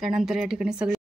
त्यानंतर या ठिकाणी सगळे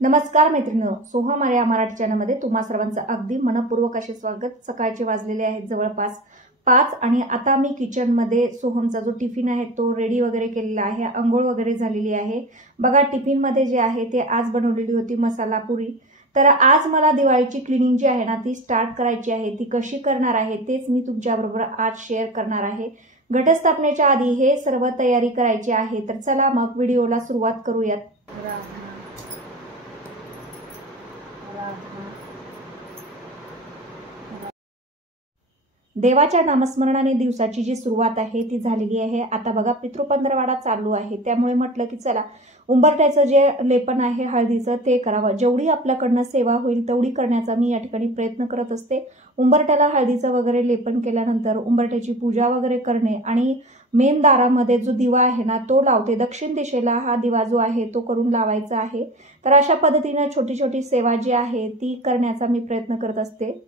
नमस्कार मैत्रिणींनो, सोहम आर्या मराठी चॅनलमध्ये तुम्हा सर्वांचं अगदी मनपूर्वक असे स्वागत। सकाळचे वाजलेले आहेत जवळपास 5 आणि आता मी किचनमध्ये सोहमचा जो टिफिन आहे तो रेडी वगैरे केलेला आहे। अंघोळ वगैरे झालेली आहे। बघा टिफिनमध्ये जे आहे ते आज बनवलेली होती मसाला पुरी। तर आज मला दिवाळीची क्लिनिंग जी आहे ना ती स्टार्ट करायची आहे। ती कशी करणार आहे तेच मी तुमच्याबरोबर आज शेअर करणार आहे। घटस्थापनेच्या आधी हे सर्व तयारी करायची आहे। तर चला मग व्हिडिओला सुरुवात करूयात। देवाच्या नामस्मरणाने दिवसाची जी सुरुवात आहे ती झालेली आहे। आता बघा पितृपंधरवाडा चालू आहे, त्यामुळे म्हटलं की चला उंबरठ्याचं जे लेपन आहे हळदीचं ते करावं। जेवढी आपल्याकडनं सेवा होईल तेवढी करण्याचा मी या ठिकाणी प्रयत्न करत असते। उंबरठ्याला हळदीचं वगैरे लेपन केल्यानंतर उंबरठ्याची पूजा वगैरे करणे आणि मेन दारामध्ये जो दिवा आहे ना तो लावते। दक्षिण दिशेला हा दिवा जो आहे तो करून लावायचा आहे। तर अशा पद्धतीने छोटी छोटी सेवा जी आहे ती करण्याचा मी प्रयत्न करत असते।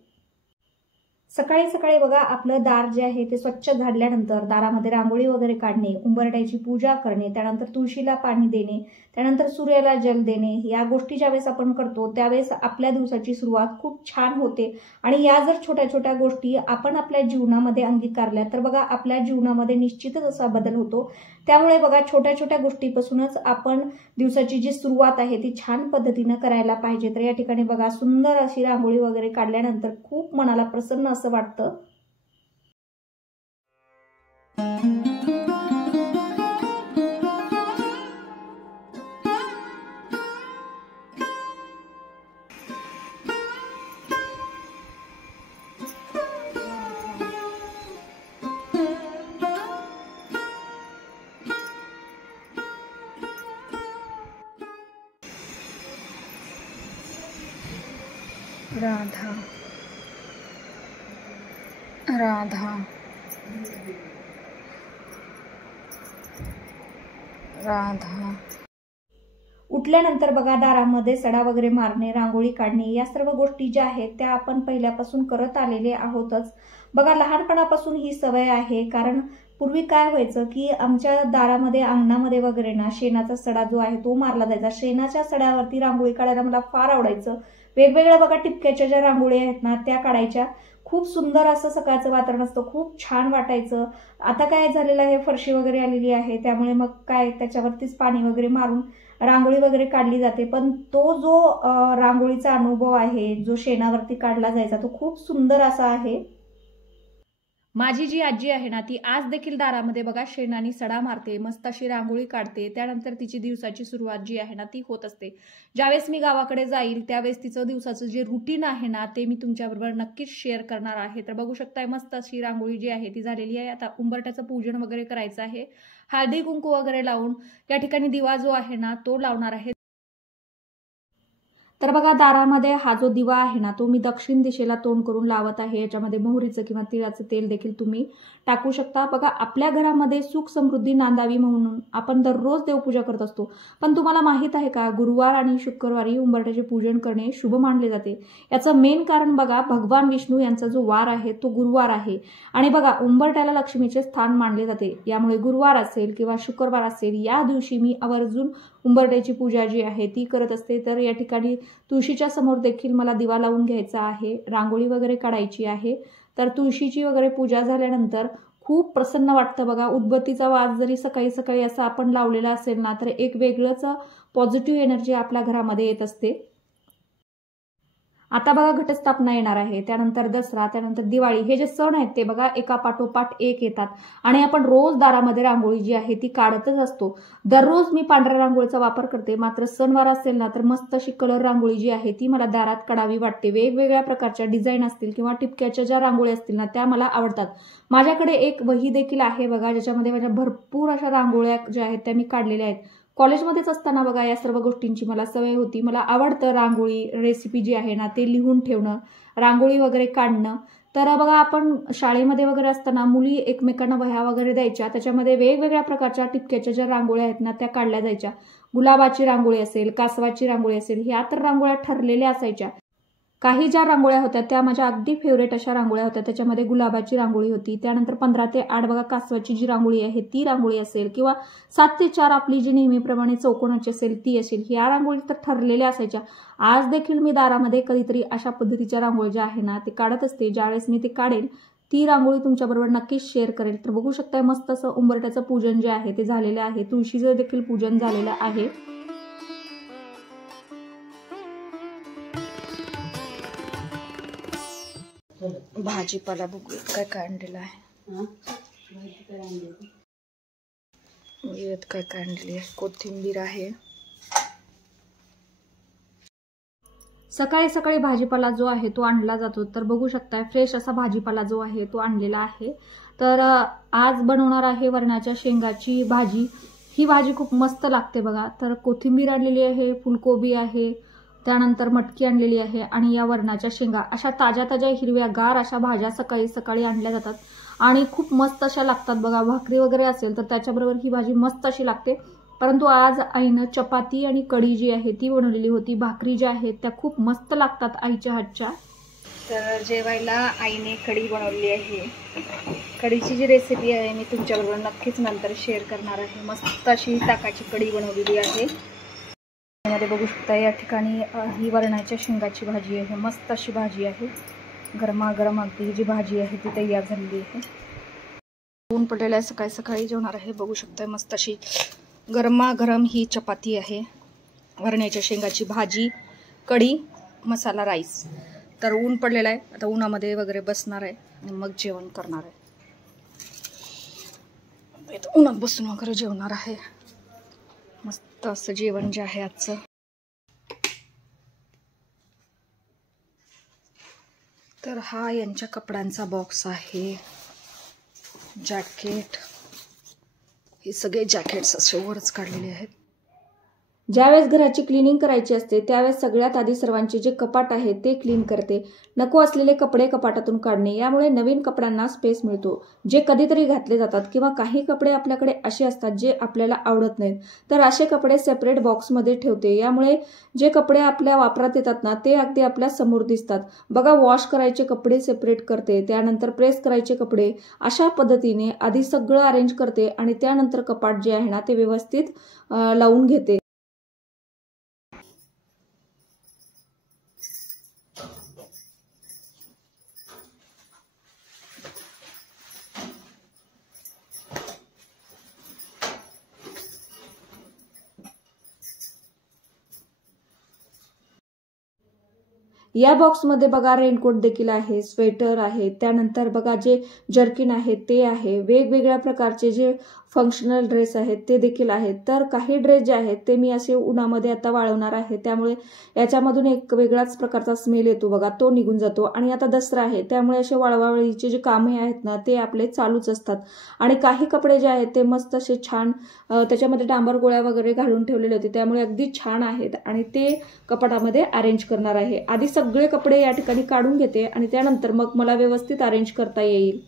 सकाळी सकाळी बघा आपलं दार जे आहे ते स्वच्छ झाडल्यानंतर दारामध्ये रांगोळी वगैरे काढणे, उंबरठ्याची पूजा करणे, त्यानंतर तुळशीला पाणी देणे, त्यानंतर सूर्याला जल देणे, या गोष्टी ज्यावेळेस आपण करतो त्यावेळेस आपल्या दिवसाची सुरुवात खूप छान होते। आणि या जर छोट्या छोट्या गोष्टी आपण आपल्या जीवनामध्ये अंगीकारल्या तर बघा आपल्या जीवनामध्ये निश्चितच असा बदल होतो। त्यामुळे बघा छोट्या छोट्या गोष्टीपासूनच आपण दिवसाची जी सुरुवात आहे ती छान पद्धतीने करायला पाहिजे। तर या ठिकाणी बघा सुंदर अशी रांगोळी वगैरे काढल्यानंतर खूप मनाला प्रसन्न असं वाटतं। राधा राधा राधा। उठल्यानंतर बघा दारामध्ये सडा वगैरे मारणे, रांगोळी काढणे, या सर्व गोष्टी ज्या आहेत त्या आपण पहिल्यापासून करत आलेले आहोतच। बघा लहानपणापासून ही सवय आहे। कारण पूर्वी काय व्हायचं की आमच्या दारामध्ये अंगणामध्ये वगैरे ना शेणाचा सडा जो आहे तो मारला जायचा। शेणाच्या सड्यावरती रांगोळी काढायला मला फार आवडायचं। वेगवेगळ्या बघा टिपक्याच्या ज्या रांगोळी आहेत ना त्या काढायच्या। खूप सुंदर असं सकाळचं वातावरण असतं, खूप छान वाटायचं। आता काय झालेलं आहे फरशी वगैरे आलेली आहे त्यामुळे मग काय त्याच्यावरतीच पाणी वगैरे मारून रांगोळी वगैरे काढली जाते। पण तो जो रांगोळीचा अनुभव आहे जो शेणावरती काढला जायचा तो खूप सुंदर असा आहे। माझी जी आजी आहे ना ती आज देखील दारामध्ये बघा शेणाने सडा मारते, मस्त अशी रांगोळी काढते, त्यानंतर तिची दिवसाची सुरुवात जी आहे ना ती होत असते। ज्यावेळेस मी गावाकडे जाईल त्यावेळेस तिचं दिवसाचं जे रुटीन आहे ना ते मी तुमच्याबरोबर नक्कीच शेअर करणार आहे। तर बघू शकताय मस्त अशी रांगोळी जी आहे ती झालेली आहे। आता उंबरठ्याचं पूजन वगैरे करायचं आहे। हळदी कुंकू वगैरे लावून या ठिकाणी दिवा जो आहे ना तो लावणार आहे। तर बघा दारामध्ये हा जो दिवा आहे ना तो मी दक्षिण दिशेला तोंड करून लावत आहे। याच्यामध्ये मोहरीचं किंवा तिळाचं तेल देखील तुम्ही टाकू शकता। बघा आपल्या घरामध्ये सुख समृद्धी नांदावी म्हणून आपण दररोज देवपूजा करत असतो। पण तुम्हाला माहित आहे का गुरुवार आणि शुक्रवारी उंबरठ्याचे पूजन करणे शुभ मानले जाते। याचं मेन कारण बघा भगवान विष्णू यांचा जो वार आहे तो गुरुवार आहे आणि बघा उंबरठ्याला लक्ष्मीचे स्थान मानले जाते। यामुळे गुरुवार असेल किंवा शुक्रवार असेल या दिवशी मी आवर्जून उंबरठ्याची पूजा जी आहे ती करत असते। तर या ठिकाणी तुळशीच्या समोर देखील मला दिवा लावून घ्यायचा आहे, रांगोळी वगैरे काढायची आहे। तर तुळशीची वगैरे पूजा झाल्यानंतर खूप प्रसन्न वाटतं बघा। उदबत्तीचा वास जरी सकाळी सकाळी असा आपण लावलेला असेल ना तर एक वेगळंच पॉझिटिव्ह एनर्जी आपल्या घरामध्ये येत असते। आता बघा घटस्थापना येणार आहे, त्यानंतर दसरा, त्यानंतर दिवाळी, हे जे सण आहेत ते बघा एका पाठोपाठ एक येतात आणि आपण रोज दारामध्ये रांगोळी जी आहे ती काढतच असतो. दररोज मी पांढऱ्या रांगोळीचा वापर करते, मात्र सणवार असेल ना तर मस्त अशी कलर रांगोळी जी आहे ती मला दारात काढावी वाटते. वेगवेगळ्या प्रकारच्या डिझाईन असतील किंवा टिपक्याच्या ज्या रांगोळी असतील ना त्या मला आवडतात. माझ्याकडे एक वही देखील आहे बघा, ज्याच्यामध्ये माझ्या भरपूर अशा रांगोळ्या ज्या आहेत त्या मी काढलेल्या आहेत. कॉलेजमध्येच असताना बघा या सर्व गोष्टींची मला सवय होती. मला आवडतं रांगोळी रेसिपी जी आहे ना ते लिहून ठेवणं, रांगोळी वगैरे काढणं. तर बघा आपण शाळेमध्ये वगैरे असताना मुली एकमेकांना वह्या वगैरे द्यायच्या, त्याच्यामध्ये वेगवेगळ्या प्रकारच्या टिपक्याच्या ज्या रांगोळ्या आहेत ना त्या काढल्या जायच्या. गुलाबाची रांगोळी असेल, कासवाची रांगोळी असेल, ह्या तर रांगोळ्या ठरलेल्या असायच्या. काही ज्या रांगोळ्या होत्या त्या माझ्या अगदी फेवरेट अशा रांगोळ्या होत्या. त्याच्यामध्ये गुलाबाची रांगोळी होती, त्यानंतर 15 ते 8 बघा कासवाची जी रांगोळी आहे ती रांगोळी असेल, किंवा 7 ते 4 आपली जी नेहमीप्रमाणे चौकोनाची असेल ती असेल. ह्या रांगोळी तर ठरलेल्या असायच्या. आज देखील मी दारामध्ये कधीतरी अशा पद्धतीच्या रांगोळी ज्या आहे ना ते काढत असते. ज्यावेळेस मी ते काढेल ती रांगोळी तुमच्याबरोबर नक्कीच शेअर करेल. तर बघू शकताय मस्त असं उंबरठ्याचं पूजन जे आहे ते झालेलं आहे, तुळशीचं देखील पूजन झालेलं आहे. भाजीपाला बघू काय काय आणलेलं आहे. यात काय काय आणलेली आहे. कोथिंबीर आहे. सकाळी सकाळी भाजीपाला जो आहे तो आणला जातो. तर बघू शकताय फ्रेश असा भाजीपाला जो आहे तो आणलेला आहे. तर आज बनवणार आहे वरणाच्या शेंगाची भाजी. ही भाजी खूप मस्त लागते बघा. तर कोथिंबीर आणलेली आहे, फुलकोबी आहे, त्यानंतर मटकी आणलेली आहे आणि या वरणाच्या शेंगा, अशा ताज्या ताज्या हिरव्यागार अशा भाज्या सकाळी सकाळी आणल्या जातात आणि खूप मस्त अशा लागतात बघा. भाकरी वगैरे असेल तर त्याच्याबरोबर ही भाजी मस्त अशी लागते. परंतु आज आईनं चपाती आणि कढी जी आहे ती बनवलेली होती. भाकरी ज्या आहेत त्या खूप मस्त लागतात आईच्या हातच्या. तर जेवायला आईने कढी बनवली आहे. कढीची जी रेसिपी आहे मी तुमच्याबरोबर नक्कीच नंतर शेअर करणार आहे. मस्त अशी ताकाची कढी बनवलेली आहे. मध्ये बघू शकता या ठिकाणी ही वरणाच्या शेंगाची भाजी आहे. मस्त अशी भाजी आहे. गरमागरम अगदी जी भाजी आहे ती तयार झालेली आहे. ऊन पडलेलं आहे, सकाळी सकाळी जेवणार आहे. बघू शकता मस्त अशी गरमागरम ही चपाती आहे, वरण्याच्या शेंगाची भाजी, कढी, मसाला राईस. तर ऊन पडलेलं आहे, आता उन्हामध्ये वगैरे बसणार आहे आणि मग जेवण करणार आहे. उन्हात बसून वगैरे जेवणार आहे. मस्त असं जेवण जे आहे आजचं. तर हा यांच्या कपड्यांचा बॉक्स आहे. जॅकेट, हे सगळे जॅकेट्स असे वरच काढलेले आहेत. ज्यावेळेस घराची क्लिनिंग करायची असते त्यावेळेस सगळ्यात आधी सर्वांचे जे कपाट आहे ते क्लीन करते. नको असलेले कपडे कपाटातून काढणे, यामुळे नवीन कपड्यांना स्पेस मिळतो, जे कधीतरी घातले जातात. किंवा काही कपडे आपल्याकडे असे असतात जे आपल्याला आवडत नाहीत, तर असे कपडे सेपरेट बॉक्समध्ये ठेवते. यामुळे जे कपडे आपल्या वापरात येतात ना ते अगदी आपल्या समोर दिसतात बघा. वॉश करायचे कपडे सेपरेट करते, त्यानंतर प्रेस करायचे कपडे, अशा पद्धतीने आधी सगळं अरेंज करते आणि त्यानंतर कपाट जे आहे ना ते व्यवस्थित लावून घेते. या बॉक्समध्ये बघा रेनकोट देखील आहे, स्वेटर आहे, त्यानंतर बघा जे जर्किन आहे ते आहे, वेगवेगळ्या प्रकारचे जे फंक्शनल ड्रेस आहेत ते देखील आहेत. तर काही ड्रेस जे आहेत ते मी असे उन्हामध्ये आता वाळवणार आहे, त्यामुळे याच्यामधून एक वेगळाच प्रकारचा स्मेल येतो बघा, तो निघून जातो. आणि आता दसरा आहे त्यामुळे असे वाळवावळीचे जे कामे आहेत ना ते आपले चालूच असतात. आणि काही कपडे जे आहेत ते मस्त असे छान त्याच्यामध्ये डांबर गोळ्या वगैरे घालून ठेवलेले होते, त्यामुळे अगदी छान आहेत आणि ते कपाटामध्ये अरेंज करणार आहे. आधी सगळे कपडे या ठिकाणी काढून घेते आणि त्यानंतर मग मला व्यवस्थित अरेंज करता येईल.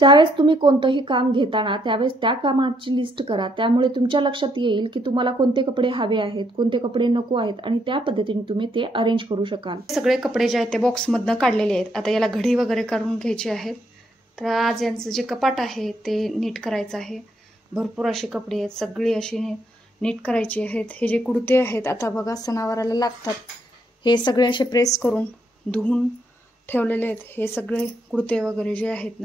ज्यावेळेस तुम्ही कोणतंही काम घेताना त्यावेळेस त्या कामाची लिस्ट करा, त्यामुळे तुमच्या लक्षात येईल की तुम्हाला कोणते कपडे हवे आहेत, कोणते कपडे नको आहेत आणि त्या पद्धतीने तुम्ही ते अरेंज करू शकाल. सगळे कपडे जे आहेत ते बॉक्समधनं काढलेले आहेत. आता याला घडी वगैरे करून घ्यायची आहेत. तर आज यांचं जे कपाट आहे ते नीट करायचं आहे. भरपूर असे कपडे आहेत, सगळे असे नीट करायचे आहेत. हे जे कुर्ते आहेत आता बघा सणावाराला लागतात, हे सगळे असे प्रेस करून धुवून ठेवलेले आहेत. हे सगळे कुर्ते वगैरे जे आहेत ना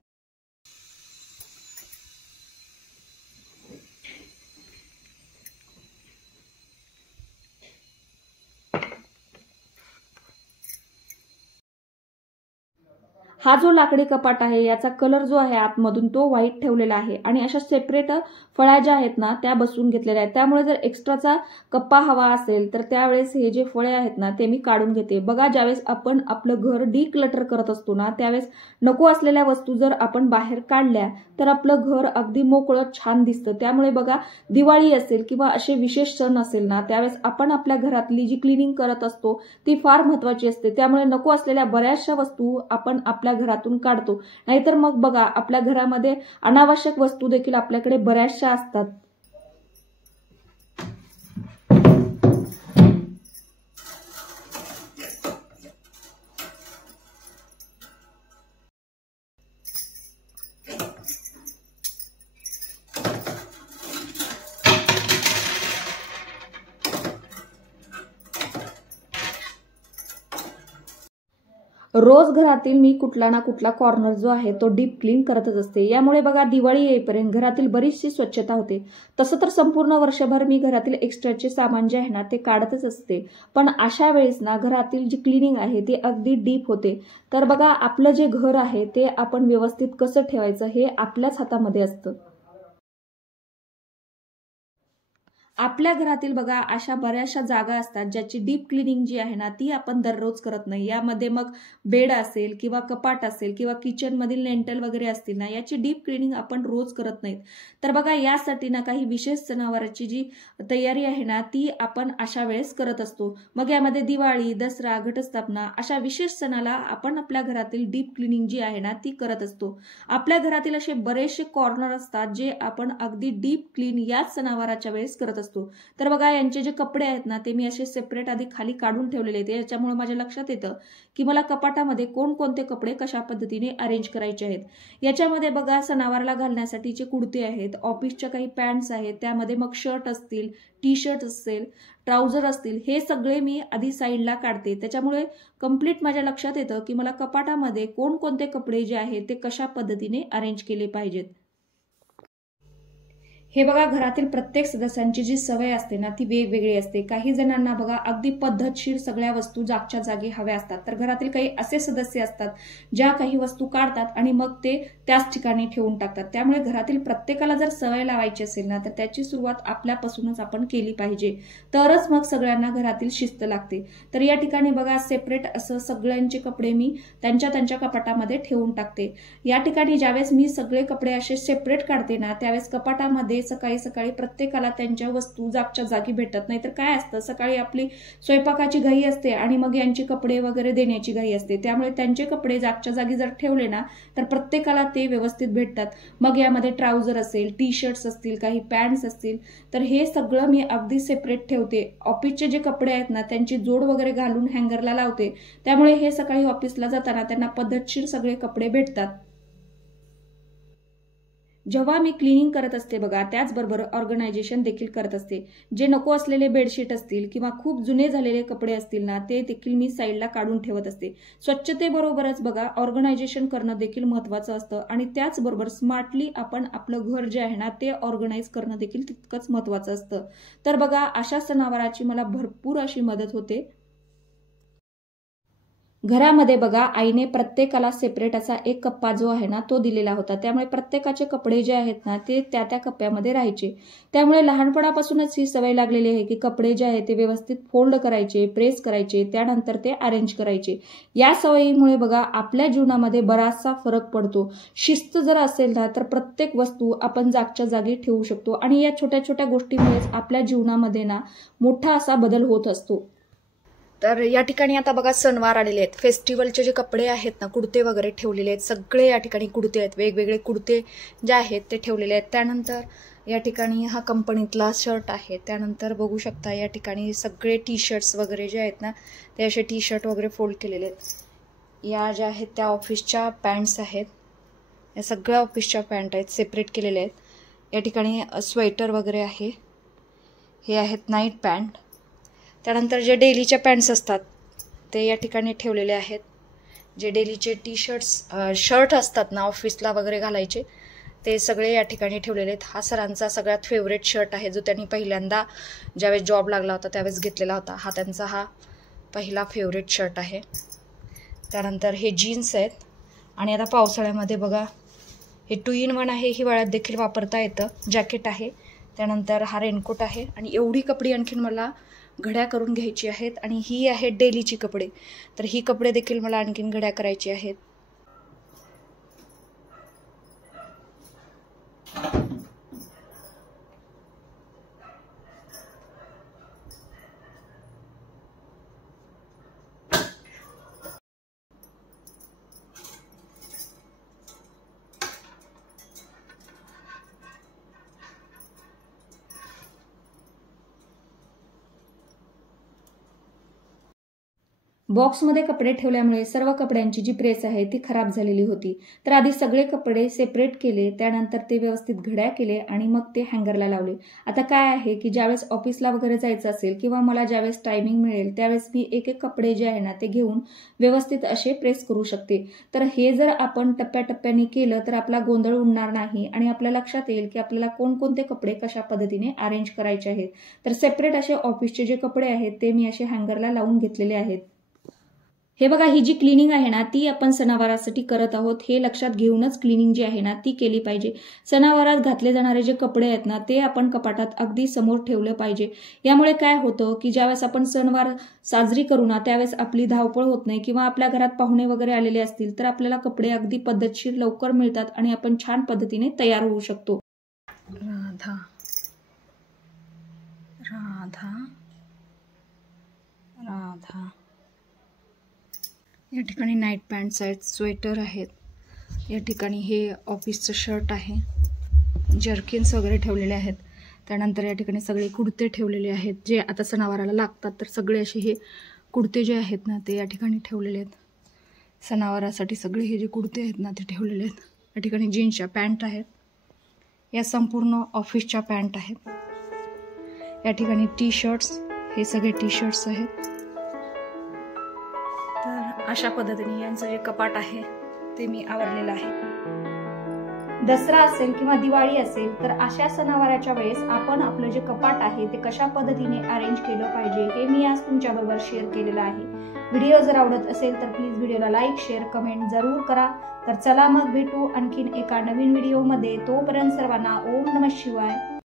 हा जो लाकडी कपाट आहे याचा कलर जो आहे आतमधून तो व्हाईट ठेवलेला आहे आणि अशा सेपरेट फळ्या ज्या आहेत ना त्या बसवून घेतलेल्या आहेत. त्यामुळे जर एक्स्ट्राचा कप्पा हवा असेल तर त्यावेळेस हे जे फळे आहेत ना ते मी काढून घेते. बघा, ज्यावेळेस आपण आपलं घर डिक्लटर करत असतो ना त्यावेळेस नको असलेल्या वस्तू जर आपण बाहेर काढल्या तर आपलं घर अगदी मोकळं छान दिसतं. त्यामुळे बघा, दिवाळी असेल किंवा असे विशेष सण असेल ना त्यावेळेस आपण आपल्या घरातली जी क्लिनिंग करत असतो ती फार महत्वाची असते. त्यामुळे नको असलेल्या बऱ्याचशा वस्तू आपण आपल्या घरातून काढतो. नाहीतर मग बघा, आपल्या घरामध्ये अनावश्यक वस्तू देखील आपल्याकडे बऱ्याचशा असतात. रोज घरातील मी कुठला ना कुठला कॉर्नर जो आहे तो डीप क्लीन करतच असते. यामुळे बघा, दिवाळी येईपर्यंत घरातील बरीचशी स्वच्छता होते. तसं तर संपूर्ण वर्षभर मी घरातील एक्स्ट्राचे सामान जे आहे ना ते काढतच असते, पण अशा वेळेस ना घरातील जी क्लिनिंग आहे ती अगदी डीप होते. तर बघा, आपलं जे घर आहे ते आपण व्यवस्थित कसं ठेवायचं हे आपल्याच हातामध्ये असतं. आपल्या घरातील बघा अशा बऱ्याचशा जागा असतात ज्याची डीप क्लिनिंग जी आहे ना ती आपण दररोज करत नाही. यामध्ये मग बेड असेल किंवा कपाट असेल किंवा किचन मधील लेंटल वगैरे असतील ना याची डीप क्लिनिंग आपण रोज करत नाहीत. तर बघा, यासाठी ना काही विशेष सणावाराची जी तयारी आहे ना ती आपण अशा वेळेस करत असतो. मग यामध्ये दिवाळी, दसरा, घटस्थापना अशा विशेष सणाला आपण आपल्या घरातील डीप क्लिनिंग जी आहे ना ती करत असतो. आपल्या घरातील असे बरेचसे कॉर्नर असतात जे आपण अगदी डीप क्लीन याच सणावाराच्या वेळेस करत असतो. तर बघा, यांचे जे कपडे आहेत ना ते मी असे सेपरेट आधी खाली काढून ठेवलेले आहेत. याच्यामुळे माझ्या लक्षात येतं की मला कपाटामध्ये कोणकोणते कपडे कशा पद्धतीने अरेंज करायचे आहेत. याच्यामध्ये बघा, सणावाराला घालण्यासाठीचे कुर्ते आहेत, ऑफिसच्या काही पॅन्ट्स आहेत, त्यामध्ये मग शर्ट असतील, टी शर्ट असेल, ट्राउझर असतील, हे सगळे मी आधी साईडला काढते. त्याच्यामुळे कंप्लीट माझ्या लक्षात येतं की मला कपाटामध्ये कोणकोणते कपडे जे आहेत ते कशा पद्धतीने अरेंज केले पाहिजेत. हे बघा, घरातील प्रत्येक सदस्यांची जी सवय असते ना ती वेगवेगळी असते. काही जणांना बघा अगदी पद्धतशीर सगळ्या वस्तू जागच्या जागी हव्या असतात, तर घरातील काही असे सदस्य असतात ज्या काही वस्तू काढतात आणि मग ते त्याच ठिकाणी ठेवून टाकतात. त्यामुळे घरातील प्रत्येकाला जर सवय लावायची असेल ना तर त्याची सुरुवात आपल्यापासूनच आपण केली पाहिजे, तरच मग सगळ्यांना घरातील शिस्त लागते. तर या ठिकाणी बघा, सेपरेट असं सगळ्यांचे कपडे मी त्यांच्या त्यांच्या कपाटामध्ये ठेवून टाकते. या ठिकाणी ज्यावेळेस मी सगळे कपडे असे सेपरेट काढते ना त्यावेळेस कपाटामध्ये सकाळी सकाळी प्रत्येकाला त्यांच्या वस्तू जागच्या जागी भेटत नाही. तर काय असतं, सकाळी आपली स्वयंपाकाची घाई असते आणि मग यांची कपडे वगैरे देण्याची घाई असते. त्यामुळे त्यांचे कपडे जागच्या जागी जर ठेवले ना तर प्रत्येकाला ते व्यवस्थित भेटतात. मग यामध्ये ट्राउझर असेल, टी शर्ट्स असतील, काही पॅन्ट्स असतील, तर हे सगळं मी अगदी सेपरेट ठेवते. ऑफिसचे जे कपडे आहेत ना त्यांची जोड वगैरे घालून हँगरला लावते. त्यामुळे हे सकाळी ऑफिसला जाताना त्यांना पद्धतशीर सगळे कपडे भेटतात. जेव्हा मी क्लिनिंग करत असते बघा, त्याचबरोबर ऑर्गनायझेशन देखील करत असते. जे नको असलेले बेडशीट असतील किंवा खूप जुने झालेले कपडे असतील ना ते देखील मी साईडला काढून ठेवत असते. स्वच्छतेबरोबरच बघा, ऑर्गनायझेशन करणं देखील महत्वाचं असतं आणि त्याचबरोबर स्मार्टली आपण आपलं घर जे आहे ना ते ऑर्गनाईज करणं देखील तितकंच महत्वाचं असतं. तर बघा, अशा सणावाराची मला भरपूर अशी मदत होते. घरामध्ये बघा, आईने प्रत्येकाला सेपरेट असा एक कप्पा जो आहे ना तो दिलेला होता. त्यामुळे प्रत्येकाचे कपडे जे आहेत ना ते त्या त्या कप्प्यामध्ये राहायचे. त्यामुळे लहानपणापासूनच ही सवय लागलेली आहे की कपडे जे आहेत ते व्यवस्थित फोल्ड करायचे, प्रेस करायचे, त्यानंतर ते अरेंज करायचे. या सवयीमुळे बघा आपल्या जीवनामध्ये बराचसा फरक पडतो. शिस्त जर असेल ना तर प्रत्येक वस्तू आपण जागच्या जागी ठेवू शकतो आणि या छोट्या छोट्या गोष्टीमुळेच आपल्या जीवनामध्ये ना मोठा असा बदल होत असतो. तर या ठिकाणी आता बघा, सणवार आलेले आहेत. फेस्टिवलचे जे कपडे आहेत ना, कुर्ते वगैरे ठेवलेले आहेत. सगळे या ठिकाणी कुर्ते आहेत, वेगवेगळे कुर्ते जे आहेत ते ठेवलेले आहेत. त्यानंतर या ठिकाणी हा कंपनीतला शर्ट आहे. त्यानंतर बघू शकता या ठिकाणी सगळे टी शर्ट्स वगैरे जे आहेत ना ते असे टी शर्ट वगैरे फोल्ड केलेले आहेत. या ज्या आहेत त्या ऑफिसच्या पॅन्ट्स आहेत. या सगळ्या ऑफिसच्या पॅन्ट आहेत, सेपरेट केलेल्या आहेत. या ठिकाणी स्वेटर वगैरे आहे. हे आहेत नाईट पॅन्ट. त्यानंतर जे डेलीच्या पॅन्ट्स असतात ते या ठिकाणी ठेवलेले आहेत. जे डेलीचे टी शर्ट असतात ना ऑफिसला वगैरे घालायचे ते सगळे या ठिकाणी ठेवलेले आहेत. हा सरांचा सगळ्यात फेवरेट शर्ट आहे जो त्यांनी पहिल्यांदा ज्यावेळेस जॉब लागला होता त्यावेळेस घेतलेला होता. हा त्यांचा पहिला फेवरेट शर्ट आहे. त्यानंतर हे जीन्स आहेत आणि आता पावसाळ्यामध्ये बघा हे 2 in 1 आहे, हिवाळ्यात देखील वापरता येतं. जॅकेट आहे, त्यानंतर हा रेनकोट आहे आणि एवढी कपडे आणखीन मला घड्या करून घ्यायची आहेत. आणि ही आहे डेलीची कपडे, तर ही कपडे देखील मला आणखीन घड्या करायची आहेत. बॉक्समध्ये कपडे ठेवल्यामुळे सर्व कपड्यांची जी प्रेस आहे ती खराब झालेली होती. तर आधी सगळे कपडे सेपरेट केले, त्यानंतर ते व्यवस्थित घड्या केले आणि मग ते हँगरला लावले. आता काय आहे की ज्यावेळेस ऑफिसला वगैरे जायचं असेल किंवा मला ज्यावेळेस टायमिंग मिळेल त्यावेळेस मी एक एक कपडे जे आहे ना ते घेऊन व्यवस्थित असे प्रेस करू शकते. तर हे जर आपण टप्प्याटप्प्याने केलं तर आपला गोंधळ उडणार नाही आणि आपल्या लक्षात येईल की आपल्याला कोणकोणते कपडे कशा पद्धतीने अरेंज करायचे आहेत. तर सेपरेट असे ऑफिसचे जे कपडे आहेत ते मी असे हँगरला लावून घेतलेले आहेत. हे बघा, ही जी क्लिनिंग आहे ना ती आपण सणावारासाठी करत आहोत, हे लक्षात घेऊनच क्लिनिंग जी आहे ना ती केली पाहिजे. सणावारात घातले जाणारे जे कपडे आहेत ना ते आपण कपाटात अगदी समोर ठेवलं पाहिजे. यामुळे काय होतं की ज्यावेळेस आपण सणवार साजरी करू ना त्यावेळेस आपली धावपळ होत नाही किंवा आपल्या घरात पाहुणे वगैरे आलेले असतील तर आपल्याला कपडे अगदी पद्धतशीर लवकर मिळतात आणि आपण छान पद्धतीने तयार होऊ शकतो. राधा राधा राधा. या ठिकाणी नाईट पॅन्ट्स आहेत, स्वेटर आहेत. या ठिकाणी हे ऑफिसचं शर्ट आहे, जर्किन्स वगैरे ठेवलेले आहेत. त्यानंतर या ठिकाणी सगळे कुर्ते ठेवलेले आहेत जे आता सणावाराला लागतात. तर सगळे असे हे कुर्ते जे आहेत ना ते या ठिकाणी ठेवलेले आहेत. सणावारासाठी सगळे हे जे कुर्ते आहेत ना ते ठेवलेले आहेत. या ठिकाणी जीन्सच्या पॅन्ट आहेत, या संपूर्ण ऑफिसच्या पॅन्ट आहेत. या ठिकाणी टी शर्ट्स, हे सगळे टी शर्ट्स आहेत. तर अशा पद्धतीने यांचं जे कपाट आहे ते मी आवरलेलं आहे. दसरा असेल किंवा दिवाळी असेल तर अशा सणावाराच्या वेळेस आपण आपलं जे कपाट आहे ते कशा पद्धतीने अरेंज केलं पाहिजे हे मी आज तुमच्याबरोबर शेअर केलेलं आहे. व्हिडिओ जर आवडत असेल तर प्लीज व्हिडिओला लाईक, शेअर, कमेंट जरूर करा. तर चला मग भेटू आणखीन एका नवीन व्हिडिओमध्ये. तोपर्यंत सर्वांना ओम नमः शिवाय.